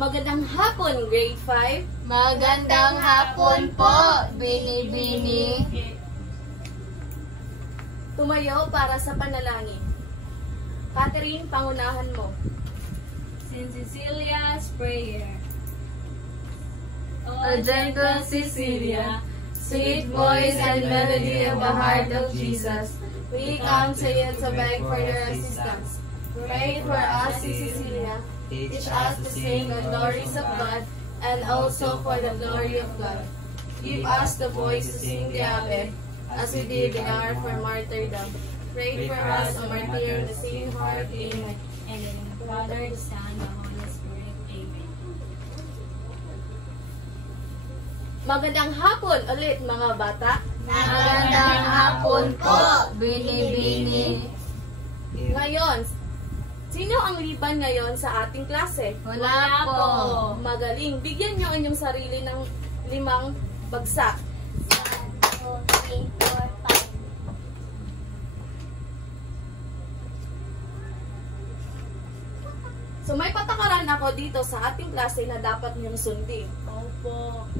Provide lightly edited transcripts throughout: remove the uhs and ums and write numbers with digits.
Magandang hapon, grade 5. Magandang hapon po, Bini-Bini. Tumayo para sa panalangin. Catherine, pangunahan mo. Saint Cecilia's Prayer. O gentle Cecilia, sweet voice and melody of the heart of Jesus, we come to you to beg for your assistance. Pray for us, Cecilia. Teach us to sing the glories of God and also for the glory of God. Give us the voice to sing the Ave, as we did in our for martyrdom. Pray for us, O martyr of the Sacred Heart. Amen. And in the Father, the Son, the Holy Spirit. Amen. Magandang hapon ulit, mga bata. Magandang hapon po, Bini-Bini. Ngayon, sino ang liban ngayon sa ating klase? Wala po. Magaling. Bigyan nyo inyong sarili ng 5 bagsak. 1, 2, 3, 4, 5. So may patakaran ako dito sa ating klase na dapat nyong sundin. Opo.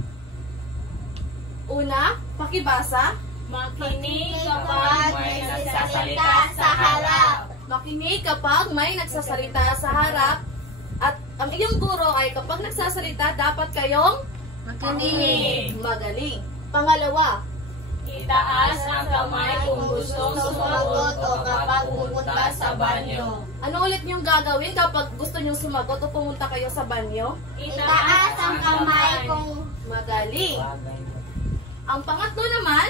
Una, pakibasa. Makinig kapag may nagsasalita sa harap. Makinig kapag may nagsasalita sa harap. At ang iyong guro ay kapag nagsasalita, dapat kayong Makinig. magaling. Pangalawa, Itaas ang kamay kung gustong sumagot o kapag pupunta sa banyo. ano ulit niyong gagawin kapag gusto niyong sumagot o pumunta kayo sa banyo? Itaas ang kamay kung Magaling. Ang pangatlo naman,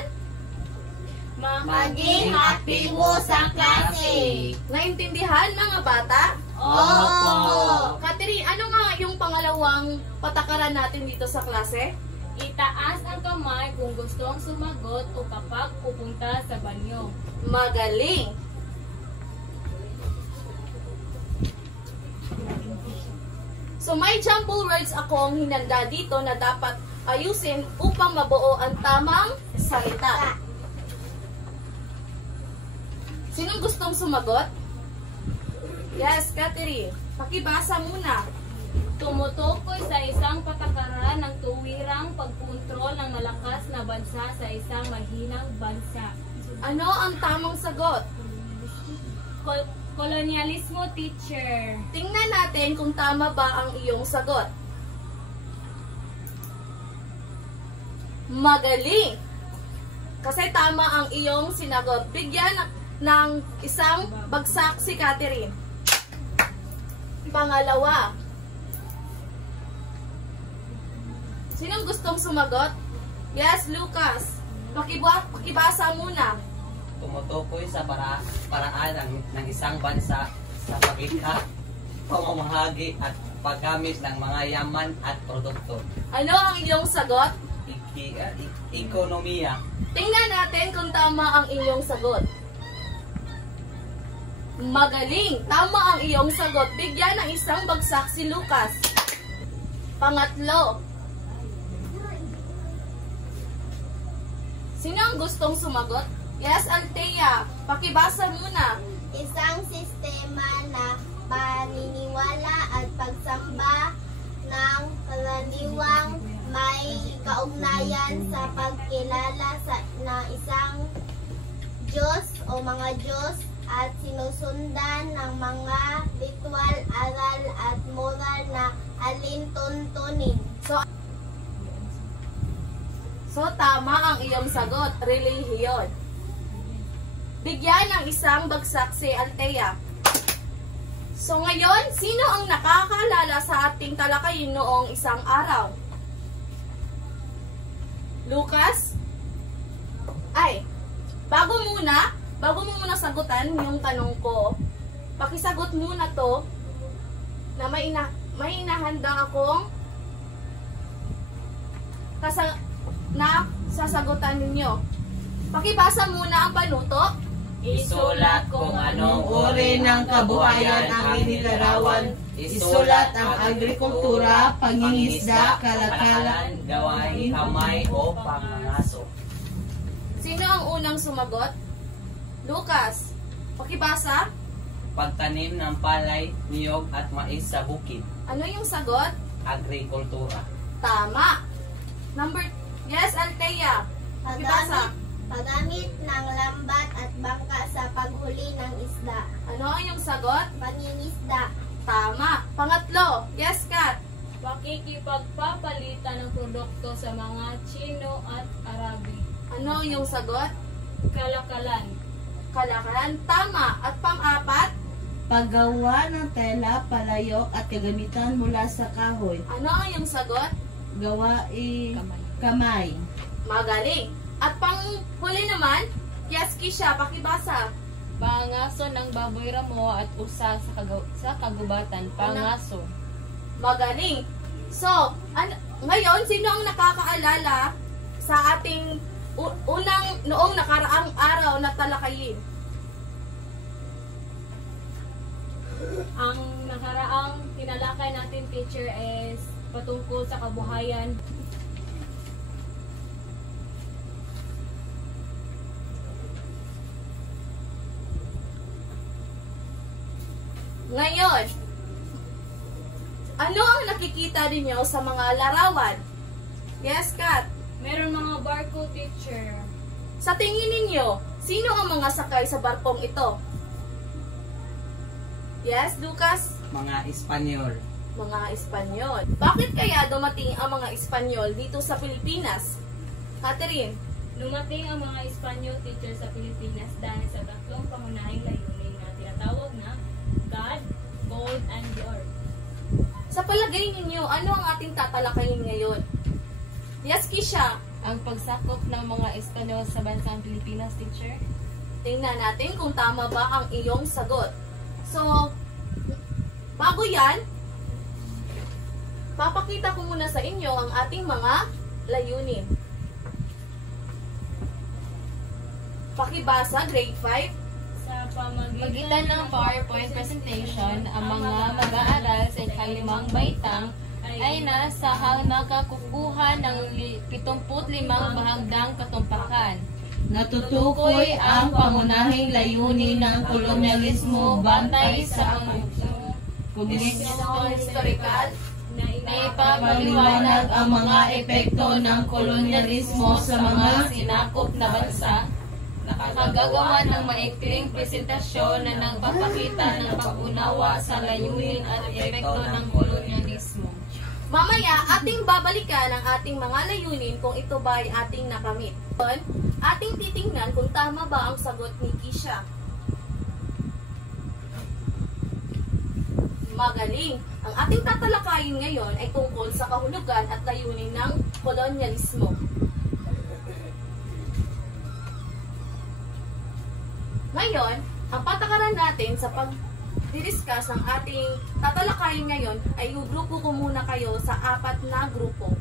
maging aktibo sa klase. naintindihan mga bata? Oo. Catherine, ano nga yung pangalawang patakaran natin dito sa klase? Itaas ang kamay kung gustong sumagot o kapag pupunta sa banyo. Magaling. So may jumble words akong hinanda dito na dapat ayusin upang mabuo ang tamang salita. Sinong gustong sumagot? Yes, Catherine. Pakibasa muna. Tumutukoy sa isang patakaran ng tuwirang pagkontrol ng malakas na bansa sa isang mahinang bansa. Ano ang tamang sagot? Kolonyalismo, teacher. Tingnan natin kung tama ba ang iyong sagot. Magaling! Kasi tama ang iyong sinagot. Bigyan ng isang bagsak si Catherine. Pangalawa. Sinong gustong sumagot? Yes, Lucas. Pakibasa muna. Tumutukoy sa paraan ng isang bansa sa paglikha, pamamahagi at paggamit ng mga yaman at produkto. Ano ang iyong sagot? Ekonomiya. Tingnan natin kung tama ang iyong sagot. Magaling! Tama ang iyong sagot. Bigyan ng isang bagsak si Lucas. Pangatlo. Sino ang gustong sumagot? Yes, Althea. Pakibasa muna. Isang sistema na paniniwala at pagsamba ng karaniwang may kaugnayan sa pagkilala na isang Diyos o mga Diyos at sinusundan ng mga ritual, aral at moral na alintuntunin. So, tama ang iyong sagot. Relihiyon. Bigyan ng isang bagsak si Althea. So, ngayon, sino ang nakakaalala sa ating talakayin noong isang araw? Lucas? Ay, bago mo muna sagutan yung tanong ko, pakisagot muna to na may inahanda akong sasagutan ninyo. Pakibasa muna ang panuto. Isulat kung anong uri ng kabuhayan ang inilarawan. Isulat ang agrikultura, pangingisda, kalakalan, gawain kamay o pangangaso. Sino ang unang sumagot? Lucas. Pakibasa. Pagtanim ng palay, niyog at mais sa bukid. Ano yung sagot? agrikultura. Tama. Yes, Althea. Pakibasa. Paggamit ng lambat at bangka sa paghuli ng isda. Ano ang iyong sagot? Pangingisda. Tama. Pangatlo. Yes, Kat. Pakikipagpapalitan ng produkto sa mga Chino at Arabi. Ano ang iyong sagot? Kalakalan. Kalakaran. Tama. At pang-apat? Paggawa ng tela, palayok at kagamitan mula sa kahoy. Ano ang iyong sagot? Gawain kamay. Magaling. At pang-huli naman? Yes, Kisha. Pakibasa. Pangaso ng baboy ramo at usa sa kagubatan. Pangaso. Magaling. So, ngayon, sino ang nakakaalala sa ating noong nakaraang araw na talakayin? Ang nakaraang tinalakay natin, teacher, is patungkol sa kabuhayan. Ngayon, ano ang nakikita ninyo sa mga larawan? Yes, Kat. Meron mga barko, teacher. Sa tingin ninyo, sino ang mga sakay sa barkong ito? Yes, Lucas? Mga Espanyol. Mga Espanyol. Bakit kaya dumating ang mga Espanyol dito sa Pilipinas? Catherine? Lumating ang mga Espanyol, teacher, sa Pilipinas dahil sa tatlong pangunahing layunin na tinatawag na God, Gold, and the Earth. Sa palagay ninyo, ano ang ating tatalakayin ngayon? Yes, Kisha? Ang pagsakop ng mga Espanyol sa bansang Pilipinas, teacher. Tingnan natin kung tama ba ang iyong sagot. So, bago yan, papakita ko muna sa inyo ang ating mga layunin. Pakibasa, grade 5. Sa pamamagitan ng PowerPoint presentation, ang mga mag-aaral sa ikalimang baitang ay nasahang nakakukuha ng 75 bahagdang katumpakan. Natutukoy ang pangunahing layunin ng kolonyalismo batay sa Komunismo historical. Na ipapaliwanag ang mga epekto ng kolonyalismo sa mga sinakop na bansa. Nakagagawa ng maikling presentasyon na nagpapakita ng pag-unawa sa layunin at epekto ng kolonyalismo. Mamaya, ating babalikan ang ating mga layunin kung ito ba ay ating nakamit. Ating titingnan kung tama ba ang sagot ni Kisha. Magaling! Ang ating tatalakayin ngayon ay tungkol sa kahulugan at layunin ng kolonyalismo. Ngayon, ang patakaran natin sa pag-discuss ng ating tatalakayin ngayon ay igrupo ko muna kayo sa 4 na grupo.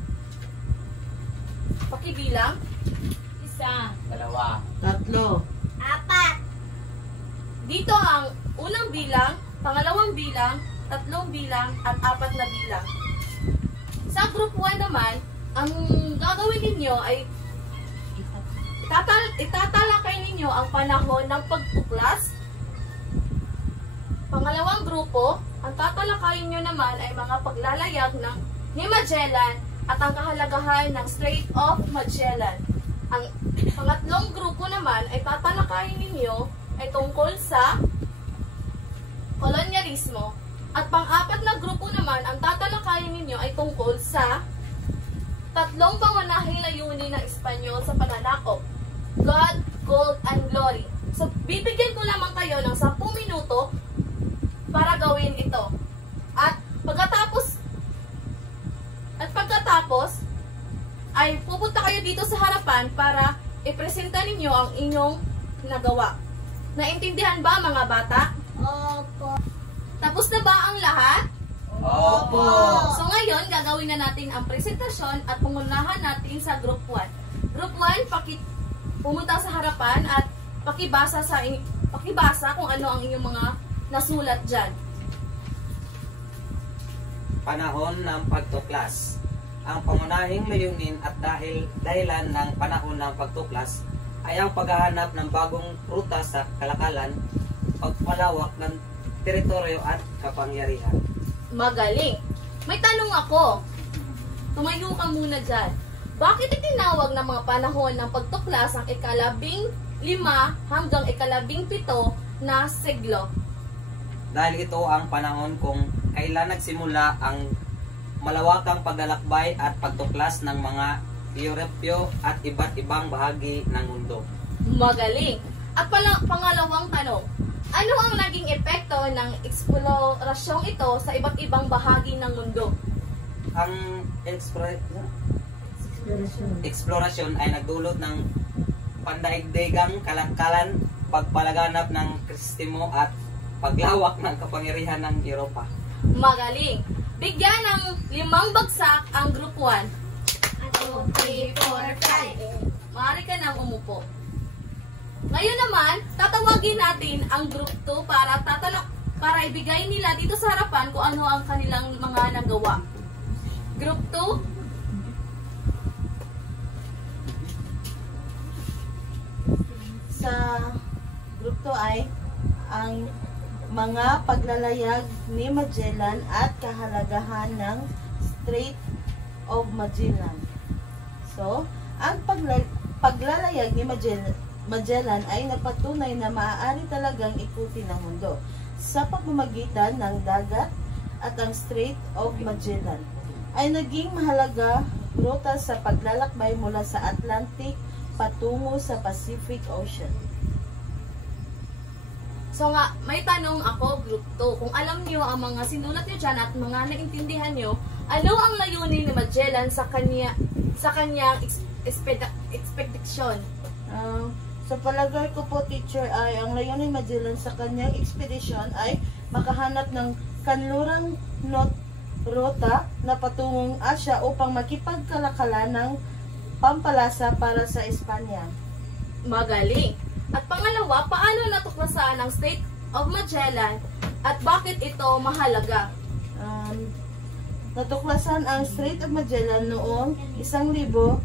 Pakibilang. 1, 2, 3. 4. Dito ang unang bilang, pangalawang bilang, tatlong bilang, at 4 na bilang. Sa group 1 naman, ang gagawin ninyo ay itatalakay ninyo ang panahon ng pagtuklas. Pangalawang grupo, ang tatalakayin nyo naman ay mga paglalayag ni Magellan at ang kahalagahan ng Strait of Magellan. Ang pangatlong grupo naman ay tatalakayin ninyo ay tungkol sa kolonyalismo. At pang-4 na grupo naman, ang tatalakayin ninyo ay tungkol sa tatlong pangunahing layunin ng Espanyol sa pananakop: God, Gold, and Glory. So, bibigyan ko lamang kayo ng 10 minuto para gawin ito. At pagkatapos, ay pupunta kayo dito sa harapan para ipresenta ninyo ang inyong nagawa. Naintindihan ba, mga bata? Opo. Tapos na ba ang lahat? Opo! So ngayon, gagawin na natin ang presentasyon at pangunahan natin sa Group 1. Group 1, pumunta sa harapan at pakibasa kung ano ang inyong mga nasulat dyan. Panahon ng pagtuklas. Ang pangunahing layunin at dahilan ng panahon ng pagtuklas ay ang paghahanap ng bagong ruta sa kalakalan, pagpalawak ng teritoryo at kapangyarihan. Magaling! May tanong ako. Tumayo ka muna dyan. Bakit itinawag ng mga panahon ng pagtuklas ang ika-15 hanggang ika-17 na siglo? Dahil ito ang panahon kung kailan nagsimula ang malawakang paglalakbay at pagtuklas ng mga Europeo at iba't ibang bahagi ng mundo. Magaling! At pangalawang tanong, ano ang naging epekto ng eksplorasyong ito sa iba't ibang bahagi ng mundo? Ang eksplorasyon ay nagdulot ng pandaigdigang kalakalan, pagpalaganap ng kristimo at paglawak ng kapangyarihan ng Europa. Magaling! Bigyan ng 5 bagsak ang Group 1. 2, 3, 4, 5. Maaari ka nang umupo. Ngayon naman, tatawagin natin ang Group 2 para ibigay nila dito sa harapan kung ano ang kanilang mga nagawa. Group 2. Sa Group 2 ay ang mga paglalayag ni Magellan at kahalagahan ng Strait of Magellan. So, ang paglalayag ni Magellan ay napatunay na maaari talagang ikutin ang mundo sa pamamagitan ng dagat, at ang Strait of Magellan ay naging mahalaga ruta sa paglalakbay mula sa Atlantic patungo sa Pacific Ocean. So nga, may tanong ako, Group 2. Kung alam niyo ang mga sinulat niyo dyan at mga naintindihan niyo, ano ang layunin ni Magellan sa kanyang expedition? Sa palagay ko po, teacher, ay ang layunin ni Magellan sa kanyang expedition ay makahanap ng kanlurang ruta na patungong Asya upang makipagkalakalan ng pampalasa para sa Espanya. Magaling! At pangalawa, paano natuklasan ang Strait of Magellan at bakit ito mahalaga? Natuklasan ang Strait of Magellan noong 520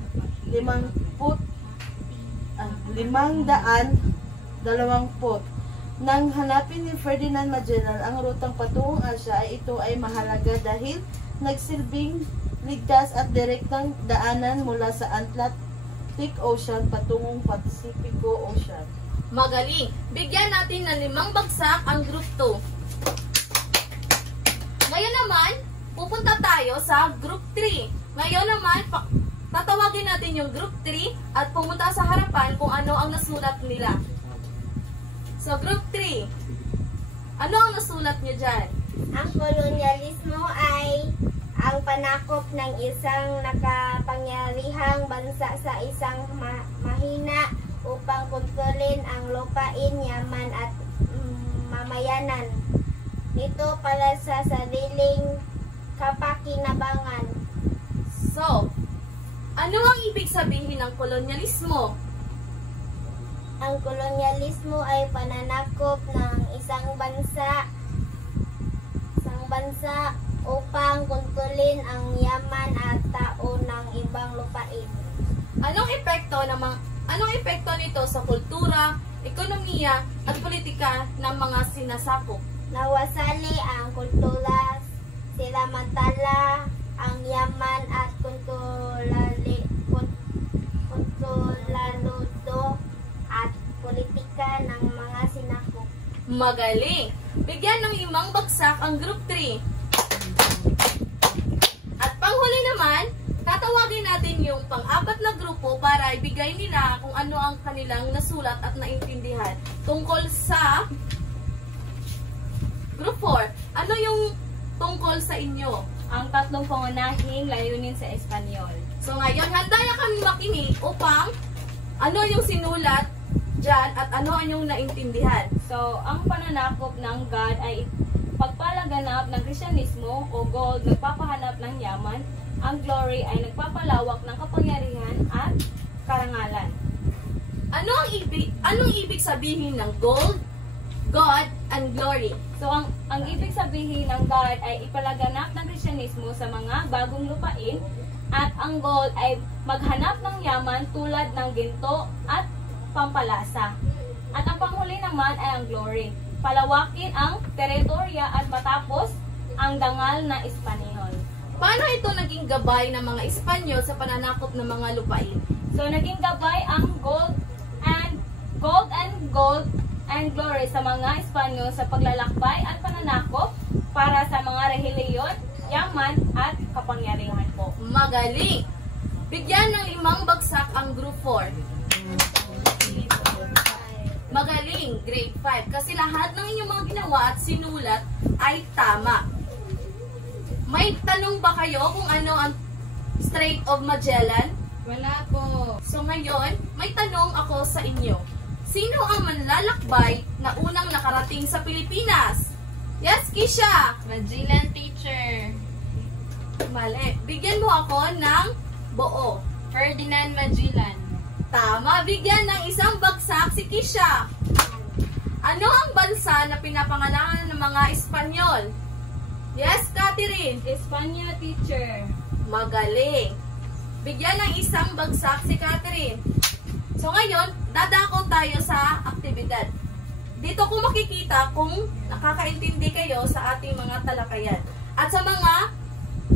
nang hanapin ni Ferdinand Magellan ang rutang patungong Asya. Ito ay mahalaga dahil nagsilbing ligtas at direktang daanan mula sa Atlantic Ocean patungong Pacific Ocean. Magaling! Bigyan natin ng 5 bagsak ang Group 2. Ngayon naman, pupunta tayo sa Group 3. Ngayon naman, tatawagin natin yung Group 3 at pumunta sa harapan kung ano ang nasulat nila. So, Group 3. Ano ang nasulat niyo dyan? Ang kolonyalismo ay ang panakop ng isang nakapangyarihang bansa sa isang mahina upang kontrolin ang lupain, yaman at mamayanan nito para sa sariling kapakinabangan. So, ano ang ibig sabihin ng kolonyalismo? Ang kolonyalismo ay pananakop ng isang bansa upang kontrolin ang yaman at tao ng ibang lupain. Anong epekto nito sa kultura, ekonomiya at politika ng mga sinasakop? Nawasali ang kultura, samantala ang yaman at kontrolado at politika ng mga sinakop. Magaling! Bigyan ng 5 bagsak ang Group 3. At panghuli naman, tatawagin natin yung pang-4 na grupo para ibigay nila kung ano ang kanilang nasulat at naintindihan tungkol sa Group 4. Ano yung tungkol sa inyo? Ang 3 pangunahing layunin sa Espanyol. So ngayon, handa na kami makinig upang ano yung sinulat dyan at ano ang yung naintindihan. So, ang pananakop ng God ay pagpalaganap ng Krisyanismo o gold, nagpapahanap ng yaman. Ang glory ay nagpapalawak ng kapangyarihan at karangalan. Anong ibig sabihin ng gold, God, and glory? So, ang ibig sabihin ng God ay ipalaganap ng Krisyanismo sa mga bagong lupain, at ang gold ay maghanap ng yaman tulad ng ginto at pampalasa. At ang panghuli naman ay ang glory. Palawakin ang teritorya at matapos ang dangal na Espanyol. Paano ito naging gabay ng mga Espanyol sa pananakop ng mga lupain? So, naging gabay ang gold and glory sa mga Espanyol sa paglalakbay at pananakop para sa mga reheliyon, yaman at kapangyarihan po. Magaling! Bigyan ng 5 bagsak ang Group 4. Magaling, Grade 5. Kasi lahat ng inyong mga ginawa at sinulat ay tama. May tanong ba kayo kung ano ang Strait of Magellan? Wala po. So ngayon, may tanong ako sa inyo. Sino ang manlalakbay na unang nakarating sa Pilipinas? Yes, Kisha! Magellan, teacher. Mali. Bigyan mo ako ng buo. Ferdinand Magellan. Tama, bigyan ng 1 bagsak si Kisha. Ano ang bansa na pinapangalanan ng mga Espanyol? Yes, Catherine. Espanya, teacher. Magaling. Bigyan ng 1 bagsak si Catherine. So ngayon, dadako tayo sa aktibidad. Dito ko makikita kung nakakaintindi kayo sa ating mga talakayan. At sa mga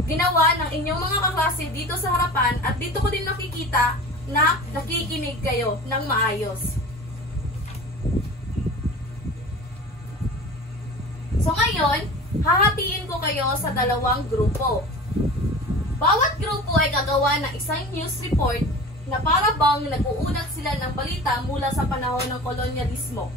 ginawa ng inyong mga kaklase dito sa harapan, at dito ko din nakikita na nakikinig kayo ng maayos. So ngayon, hahatiin ko kayo sa 2 grupo. Bawat grupo ay gagawa ng isang news report na para bang nag-uulat sila ng balita mula sa panahon ng kolonyalismo.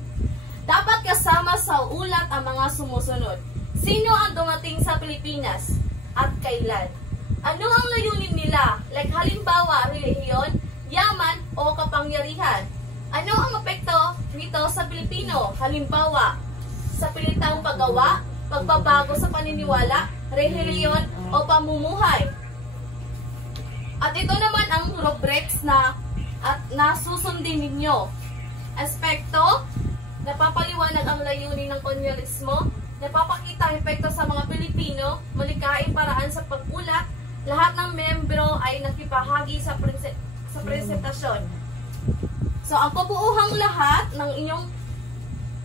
Dapat kasama sa ulat ang mga sumusunod. Sino ang dumating sa Pilipinas at kailan? Ano ang layunin nila? Like halimbawa, relihiyon, yaman o kapangyarihan. Ano ang epekto nito sa Pilipino? Halimbawa, sa pilitang paggawa, pagbabago sa paniniwala, relihiyon o pamumuhay. At ito naman ang rubrics na susundin ninyo. Aspekto, napapaliwanag ang layunin ng kolonyalismo, napapakita ang epekto sa mga Pilipino, malikaing paraan sa pag-ulat, lahat ng membro ay nakibahagi sa presentasyon. So, ang kabuuhang lahat ng inyong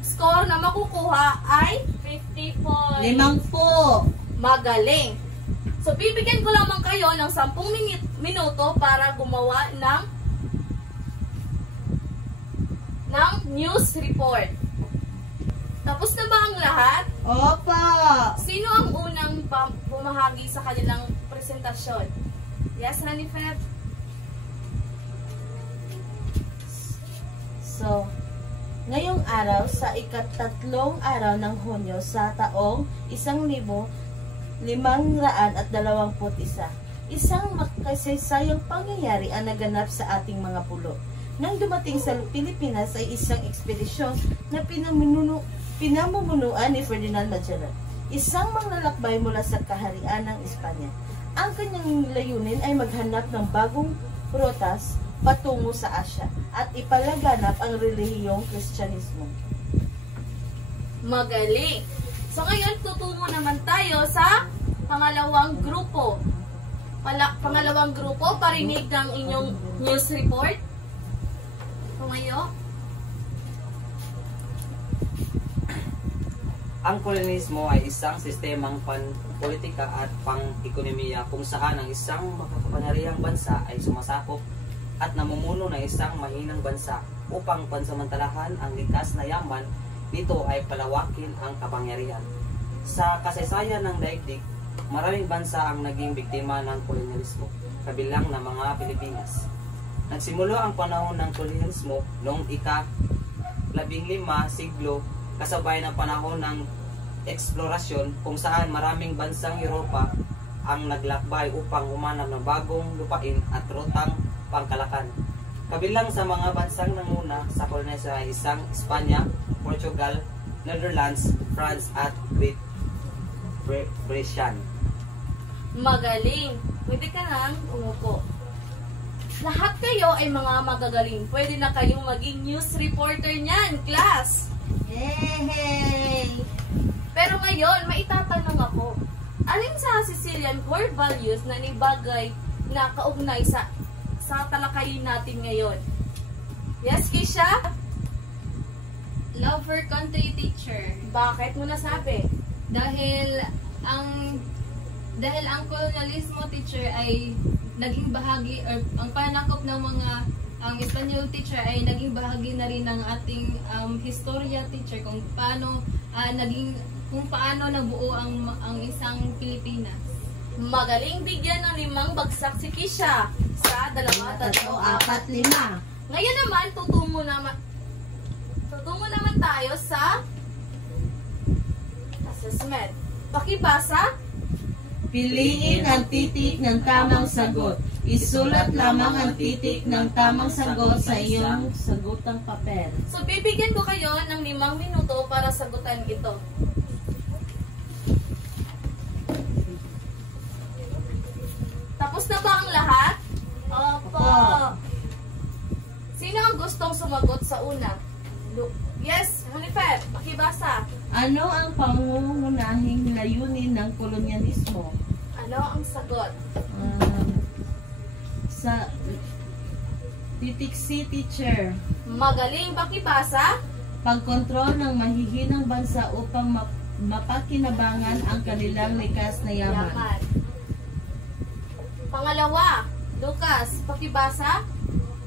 score na makukuha ay 50 points. 50. magaling. So, bibigyan ko lamang kayo ng 10 minuto para gumawa ng news report. Tapos na ba ang lahat? Opo. Sino ang unang bumahagi sa kanilang presentasyon? Yes, Hanifet? So, ngayong araw sa ika-3 araw ng Hunyo sa taong 1521, isang makasaysayang pangyayari ang naganap sa ating mga pulo. Nang dumating sa Pilipinas ay isang ekspedisyon na pinamumunuan ni Ferdinand Magellan, isang manlalakbay mula sa kaharian ng Espanya. Ang kanyang layunin ay maghanap ng bagong rutas patungo sa Asya at ipalaganap ang relihiyong Kristyanismo. Magaling! So ngayon, tutungo naman tayo sa pangalawang grupo. Pangalawang grupo, parinig ng inyong news report. Tumayo. Ang kolonyalismo ay isang sistemang pan-politika at pang-ekonomiya kung saan ang isang makakapangyarihang bansa ay sumasakop at namumuno ng isang mahinang bansa upang pansamantalahan ang likas na yaman nito ay palawakin ang kapangyarihan. Sa kasaysayan ng daigdig, maraming bansa ang naging biktima ng kolonyalismo, kabilang ng mga Pilipinas. Nagsimula ang panahon ng kolonyalismo noong ika-15 siglo kasabay ng panahon ng eksplorasyon kung saan maraming bansang Europa ang naglakbay upang humanap ng bagong lupain at rutang pangkalakan. Kabilang sa mga bansang nanguna sa kolonyalismo ay isang Espanya, Portugal, Netherlands, France at Great Britain. Magaling! Pwede ka nang umupo. Lahat kayo ay mga magagaling. Pwede na kayong maging news reporter niyan, class! Yay! Pero ngayon, maitatanong ako, alin sa Sicilian core values na nibagay na kaugnay sa talakayin natin ngayon? Yes, Kisha? Love for country, teacher. Bakit mo nasabi? Dahil ang Dahil ang kolonyalismo, teacher, ay naging bahagi, or ang panakop ng mga ang Espanyol, teacher, ay naging bahagi na rin ng ating historia, teacher, kung paano nabuo ang isang Pilipinas. Magaling, bigyan ng 5 bagsak si Kisha sa 2, 3, 4, 5. Ngayon naman, tutungo naman tayo sa assessment. Pakibasa. Piliin ang titik ng tamang sagot. Isulat lamang ang titik ng tamang sagot sa iyong sagutang papel. So, bibigyan ko kayo ng 5 minuto para sagutan ito. Tapos na ba ang lahat? Opo. Sino ang gustong sumagot sa una? Yes, Hanifer, pakibasa. Ano ang pangunahing layunin ng kolonyalismo? Ano ang sagot? Sa titik C, teacher. Magaling, pakibasa. Pagkontrol ng mahihinang bansa upang mapakinabangan ang kanilang likas na yaman. Pangalawa, Lucas, pakibasa.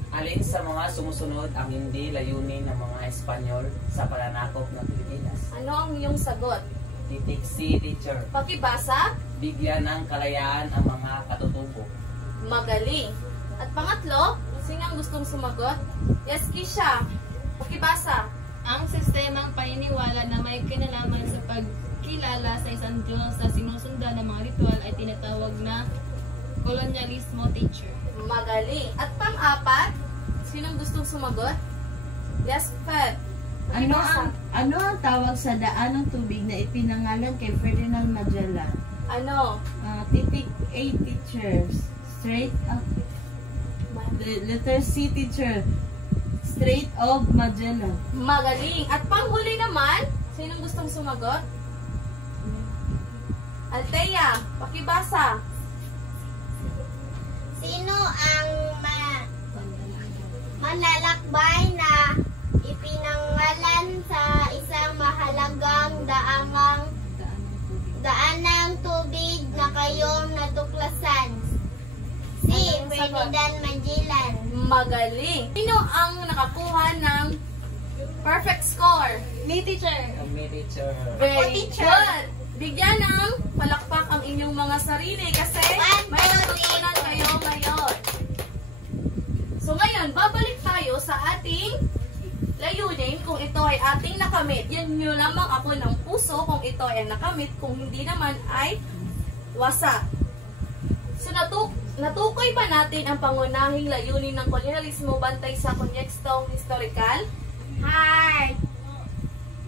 Alin sa mga sumusunod ang hindi layunin ng mga Espanyol sa pananakop ng Pilipinas? Ano ang iyong sagot? Titik C, teacher. Pakibasa. Bigyan ng kalayaan ang mga katutubo. Magaling. At pangatlo, sino ang gustong sumagot? Yes, Kisha. Pakibasa. Ang sistemang paniniwala na may kinalaman sa pagkilala sa isang Diyos na sinusundan ng mga ritual ay tinatawag na kolonyalismo, teacher. Magaling. At pang-apat, sino ang gustong sumagot? Yes, Feb. Ano ang tawag sa daan ng tubig na ipinangalan kay Ferdinand Magellan? Ano? Titik A, teacher. Straight up. Letter C, teacher. Strait of Magellan. Magaling. At panghuli naman, sino ang gustong sumagot? Althea, pakibasa. Sino ang manlalakbay na ipinangalan sa isang mahalagang daanang tubig na kayong natuklasan? Si Ferdinand Magellan. Magaling. Sino ang nakakuha ng perfect score? Me, teacher. Me, teacher. Very good. Bigyan ng palakpak ang inyong mga sarili kasi may natutunan kayo ngayon. So ngayon, babalik tayo sa ating layunin kung ito ay ating nakamit. Yan nyo lamang ako ng puso kung ito ay nakamit, kung hindi naman ay wasak. So natukoy pa natin ang pangunahing layunin ng kolonyalismo bantay sa kontekstong historikal? Hard.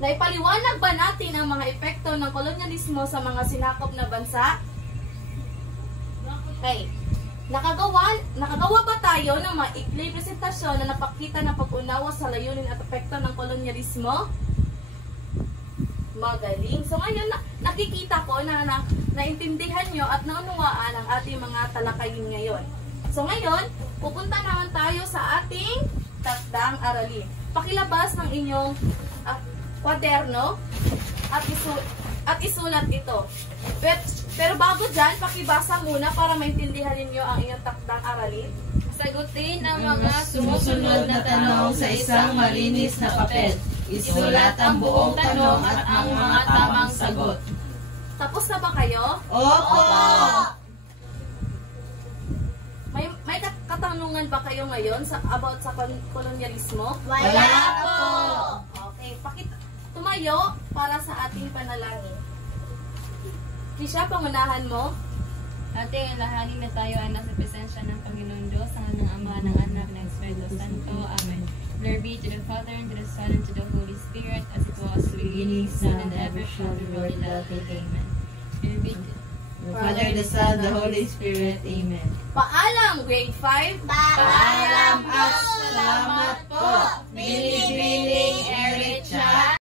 Naipaliwanag ba natin ang mga epekto ng kolonyalismo sa mga sinakop na bansa? Okay. Nakagawa ba tayo ng maikling presentasyon na napakita ng pag-unawa sa layunin at epekto ng kolonyalismo? Magaling. So ngayon, nakikita ko na naintindihan nyo at naunawaan ang ating mga talakayin ngayon. So ngayon, pupunta naman tayo sa ating takdang aralin. Pakilabas ng inyong kwaderno at isulat ito. Pero bago dyan, pakibasa muna para maintindihan ninyo ang inyong takdang aralin. Sagutin ang mga sumusunod na tanong sa isang malinis na papel. Isulat ang buong tanong at ang mga tamang sagot. Tapos na ba kayo? Opo! May katanungan ba kayo ngayon about sa kolonyalismo? Wala po. Okay, tumayo para sa ating panalangin. Kisha, pangunahan mo. Ating lahanin na tayo ay nasa presensya ng Panginoon Diyos, ang ng Ama, ng Anak, ng Espiritu Santo. Amen. Glory be to the Father, and to the Son, and to the Holy Spirit, as it was in the beginning, now, and ever shall be, world without end. Amen. Glory be to The Father, the Son, the Holy Spirit. Amen. Paalam, grade 5. Paalam at salamat po. Bili-biling